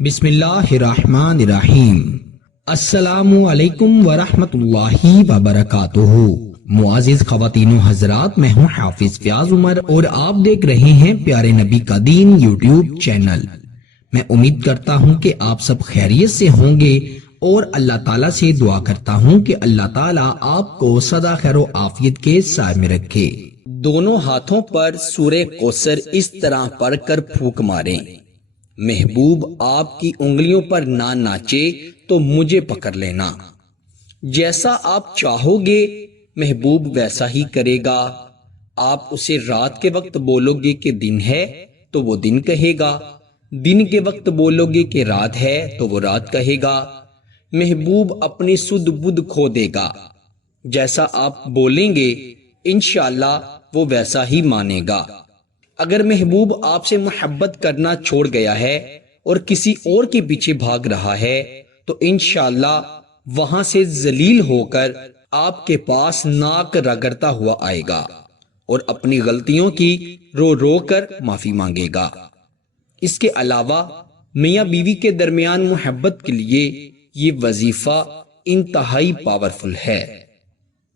बिस्मिल्लाहिर्रहमानिर्रहीम। अस्सलामु अलैकुम वरहमतुल्लाहि वबरकातुहू। मुआजिज ख़वातीनो हजरात, मैं हूँ हाफिज फयाज उमर और आप देख रहे हैं प्यारे नबी का दीन यूट्यूब चैनल। मैं उम्मीद करता हूँ कि आप सब खैरियत से होंगे और अल्लाह ताला से दुआ करता हूँ कि अल्लाह ताला आपको सदा खैर आफियत के साए में रखे। दोनों हाथों पर सूरे कौसर इस तरह पढ़कर फूंक मारें। महबूब आपकी उंगलियों पर ना नाचे तो मुझे पकड़ लेना। जैसा आप चाहोगे महबूब वैसा ही करेगा। आप उसे रात के वक्त बोलोगे कि दिन है तो वो दिन कहेगा, दिन के वक्त बोलोगे कि रात है तो वो रात कहेगा। महबूब अपनी सुध बुध खो देगा। जैसा आप बोलेंगे इंशाअल्लाह वो वैसा ही मानेगा। अगर महबूब आपसे मोहब्बत करना छोड़ गया है और किसी और के पीछे भाग रहा है तो इंशाअल्लाह वहां से जलील होकर आपके पास नाक रगड़ता हुआ आएगा और अपनी गलतियों की रो रो कर माफी मांगेगा। इसके अलावा मियाँ बीवी के दरमियान मोहब्बत के लिए ये वजीफा इंतहाई पावरफुल है।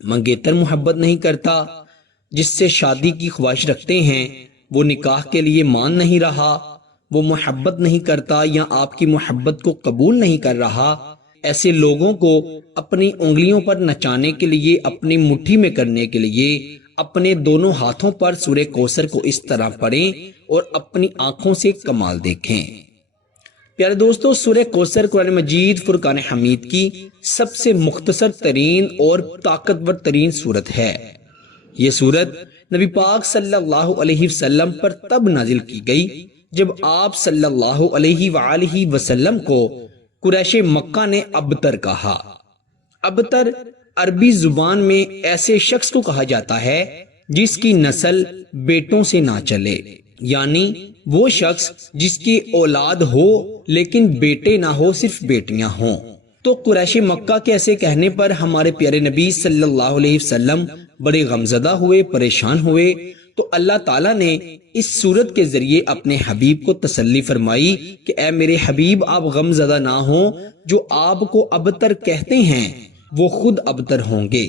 मंगेतर मोहब्बत नहीं करता, जिससे शादी की ख्वाहिश रखते हैं वो निकाह के लिए मान नहीं रहा, वो मोहब्बत नहीं करता या आपकी मोहब्बत को कबूल नहीं कर रहा। ऐसे लोगों को अपनी उंगलियों पर नचाने के लिए, अपनी मुट्ठी में करने के लिए अपने दोनों हाथों पर सूरे कौसर को इस तरह पढ़ें और अपनी आंखों से कमाल देखें। प्यारे दोस्तों, सूरे कौसर कुरान मजीद फुरकान हमीद की सबसे मुख्तसर तरीन और ताकतवर तरीन सूरत है। ये सूरत नबी पाक सल्लल्लाहु अलैहि वसल्लम पर तब नाजिल की गई जब आप सल्लल्लाहु अलैहि वसल्लम को कुरैश मक्का ने अबतर कहा। अबतर अरबी जुबान में ऐसे शख्स को कहा जाता है जिसकी नस्ल बेटों से ना चले, यानी वो शख्स जिसकी औलाद हो लेकिन बेटे ना हो, सिर्फ बेटियां हों। तो कुरैश मक्का के ऐसे कहने पर हमारे प्यारे नबी सल्लल्लाहु अलैहि वसल्लम बड़े गमजदा हुए, परेशान हुए। तो अल्लाह ताला ने इस सूरत के जरिए अपने हबीब को तसल्ली फरमाई कि ए मेरे हबीब, आप गमजदा ना हो, जो आपको अबतर कहते हैं वो खुद अबतर होंगे।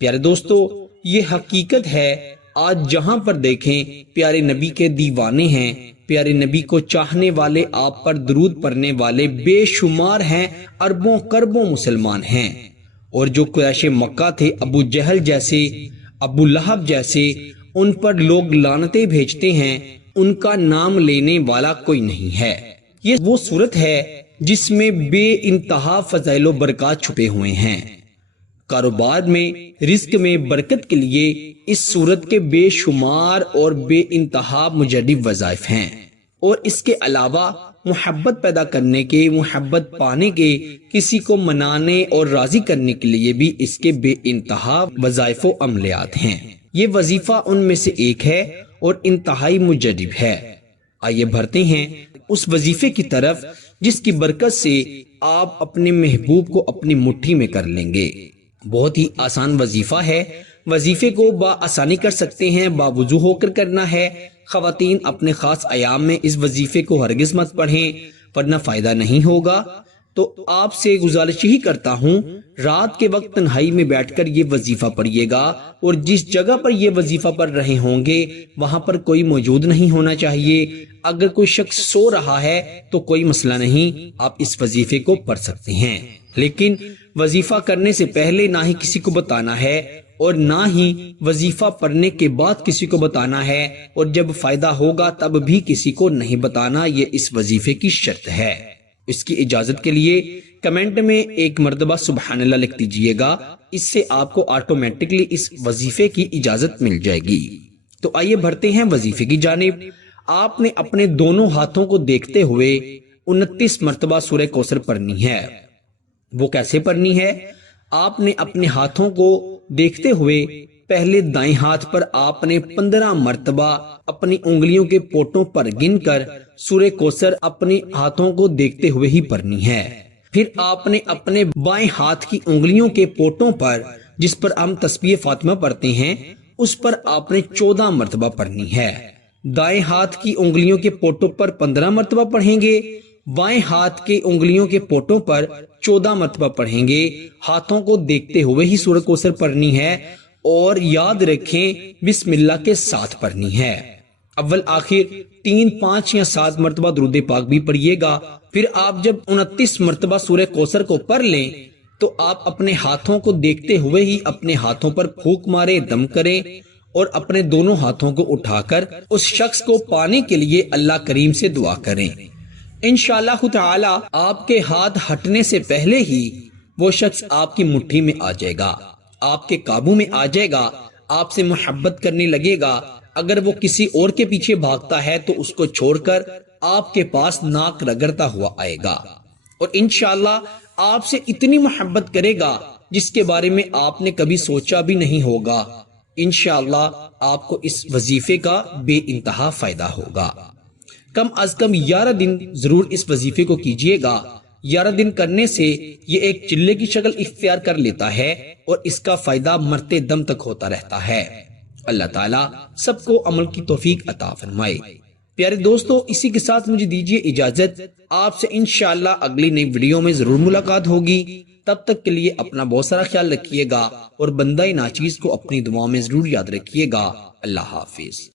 प्यारे दोस्तों, ये हकीकत है। आज जहां पर देखें प्यारे नबी के दीवाने हैं, प्यारे नबी को चाहने वाले, आप पर दरूद पढ़ने वाले बेशुमार हैं, अरबों करबों मुसलमान हैं। और जो कुरैश मक्का थे, अबू जहल जैसे, अबू लहब जैसे, उन पर लोग लानतें भेजते हैं, उनका नाम लेने वाला कोई नहीं है। ये वो सूरत है जिसमें बे इंतहा फज़ाइल व बरकत छुपे हुए हैं। कारोबार में, रिस्क में बरकत के लिए इस सूरत के बेशुमार और बे इंतहा मुजद्दिब वज़ाइफ हैं। और इसके अलावा मोहब्बत पैदा करने के, मोहब्बत पाने के, किसी को मनाने और राजी करने के लिए भी इसके बे इंतहा वज़ाइफ व अमलियात हैं। ये वजीफा उनमें से एक है और इंतहाई मुजद्दिब है। आइए बढ़ते हैं उस वजीफे की तरफ जिसकी बरकत से आप अपने महबूब को अपनी मुट्ठी में कर लेंगे। बहुत ही आसान वजीफा है। वजीफे को आसानी कर सकते हैं, बावजू होकर करना है। खवातीन अपने खास अयाम में इस वजीफे को हरगिज मत पढ़ें, वरना फायदा नहीं होगा। तो आपसे गुजारिश ही करता हूँ, रात के वक्त तन्हाई में बैठकर ये वजीफा पढ़िएगा और जिस जगह पर ये वजीफा पढ़ रहे होंगे वहां पर कोई मौजूद नहीं होना चाहिए। अगर कोई शख्स सो रहा है तो कोई मसला नहीं, आप इस वजीफे को पढ़ सकते हैं। लेकिन वजीफा करने से पहले ना ही किसी को बताना है और ना ही वजीफा पढ़ने के बाद किसी को बताना है, और जब फायदा होगा तब भी किसी को नहीं बताना। ये इस वजीफे की शर्त है। इसकी इजाजत के लिए कमेंट में एक मर्तबा सुबहानल्लाह लिख दीजिएगा, इससे आपको ऑटोमेटिकली इस वजीफे की इजाजत मिल जाएगी। तो आइए बढ़ते हैं वजीफे की जानिब। आपने अपने दोनों हाथों को देखते हुए 29 मर्तबा सूरह कौसर पढ़नी है। वो कैसे पढ़नी है? आपने अपने हाथों को देखते हुए पहले दाएं हाथ पर आपने 15 मर्तबा अपनी उंगलियों के पोटों पर गिनकर सूरह कौसर अपने हाथों को देखते हुए ही पढ़नी है। फिर आपने अपने बाएं हाथ की उंगलियों के पोटों पर, जिस पर हम तस्बीह फातिमा पढ़ते हैं, उस पर आपने 14 मर्तबा पढ़नी है। दाएं हाथ की उंगलियों के पोटों पर 15 मर्तबा पढ़ेंगे بائیں ہاتھ کے انگلیوں کے پوٹوں پر 14 مرتبہ پڑھیں گے۔ ہاتھوں کو دیکھتے ہوئے ہی سورۃ کوثر پڑھنی ہے اور یاد رکھیں بسم اللہ کے ساتھ پڑھنی ہے۔ اول آخر 3، 5 یا 7 مرتبہ درود پاک بھی پڑھیے گا۔ پھر آپ جب 29 مرتبہ سورہ کوثر کو پڑھ لیں تو آپ اپنے ہاتھوں کو دیکھتے ہوئے ہی اپنے ہاتھوں پر پھونک مارے، دم کریں اور اپنے دونوں ہاتھوں کو اٹھا کر اس شخص کو پانے کے لیے اللہ کریم سے دعا کریں۔ انشاءاللہ تعالی آپ کے ہاتھ ہٹنے سے پہلے ہی وہ شخص آپ کی مٹھی میں آ جائے گا، آپ کے قابو میں آ جائے گا، آپ سے محبت کرنے لگے گا۔ اگر وہ کسی اور کے پیچھے بھاگتا ہے تو اس کو چھوڑ کر آپ کے پاس ناک رگڑتا ہوا آئے گا اور انشاءاللہ آپ سے اتنی محبت کرے گا جس کے بارے میں آپ نے کبھی سوچا بھی نہیں ہوگا۔ انشاءاللہ آپ کو اس وظیفے کا بے انتہا فائدہ ہوگا۔ کم از کم 11 دن ضرور اس وظیفے کو کیجئے گا۔ 11 دن کرنے سے یہ ایک چلے کی شکل اختیار کر لیتا ہے اور اس کا فائدہ مرتے دم تک ہوتا رہتا ہے۔ اللہ تعالیٰ سب کو عمل کی توفیق عطا فرمائے۔ پیارے دوستو، اسی کے ساتھ مجھے دیجیے اجازت، آپ سے انشاءاللہ اگلی نئی ویڈیو میں ضرور ملاقات ہوگی۔ تب تک کے لیے اپنا بہت سارا خیال رکھیے گا اور بندہ ناچیز کو اپنی دعاؤں میں ضرور یاد رکھیے گا۔ اللہ حافظ۔